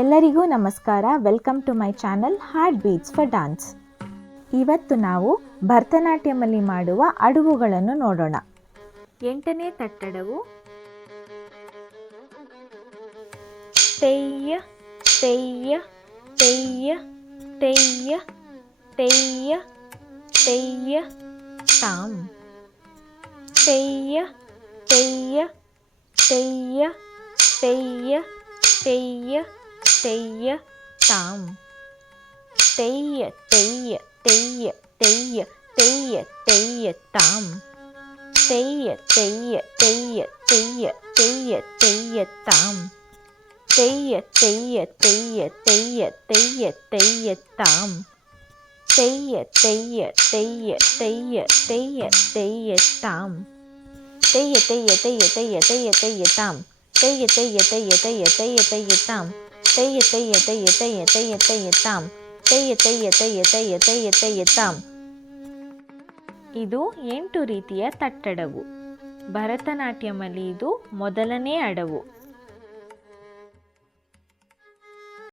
ಎಲ್ಲರಿಗೂ ನಮಸ್ಕಾರ. Welcome to my channel heart beats for dance. ಇವತ್ತು ನಾವು ಭರತನಾಟ್ಯಮಲ್ಲಿ ಮಾಡುವ ಅಡವುಗಳನ್ನು ನೋಡೋಣ. 8ನೇ ತಟ್ಟಡವು ತೆಯ್ಯ ತೆಯ್ಯ ತೆಯ್ಯ ತೆಯ್ಯ ತೆಯ್ಯ ತೆಯ್ಯ ತಾಮ್. ತೆಯ್ಯ ತೆಯ್ಯ ತೆಯ್ಯ ತೆಯ್ಯ ತೆಯ್ಯ ತೆಯ್ಯ ತಾಮ್. ತೆಯ್ಯ ತೆಯ್ಯ ತೆಯ್ಯ ತೆಯ್ಯ ತೆಯ್ಯ ತೆಯ್ಯ ತಾಮ್. ತೆಯ್ಯ ತೆಯ್ಯ ತೆಯ್ಯ ತೆಯ್ಯ ತೆಯ್ಯ ತೆಯ್ಯ ತಾಮ್. ತೆಯ್ಯ ತೆಯ್ಯ ತೆಯ್ಯ ತೆಯ್ಯ ತೆಯ್ಯ ತೆಯ್ಯ ತಾಮ್. ತೆಯ್ಯ ತೆಯ್ಯ ತೆಯ್ಯ ತೆಯ್ಯ ತೆಯ್ಯ ತೆಯ್ಯ ತಾಮ್. ತೆಯ್ಯ ತೆಯ್ಯ ತೆಯ್ಯ ತೆಯ್ಯ ತೆಯ್ಯ ತೆಯ್ಯ ತಾಮ್. ತೆಯ್ಯ ತೆಯ್ಯ ತೆಯ್ಯ ತೆಯ್ಯ ತೆಯ್ಯ ತೆಯ್ಯ ತಾಮ್. ತೆಯ್ಯ ತೆಯ್ಯ ತೆಯ್ಯ ತೆಯ್ಯ ತೆಯ್ಯ ತೆಯ್ಯ ತಾಮ್. ತೆಯ್ಯ ತೆಯ್ಯ ತೆಯ್ಯ ತೆಯ್ಯ ತೆಯ್ಯ ತೆಯ್ಯ ತಾಮ್. ಇದು 8 ರೀತಿಯ ತಟ್ಟಡವು. ಭರತನಾಟ್ಯಮಲ್ಲಿ ಇದು ಮೊದಲನೇ ಅಡವು.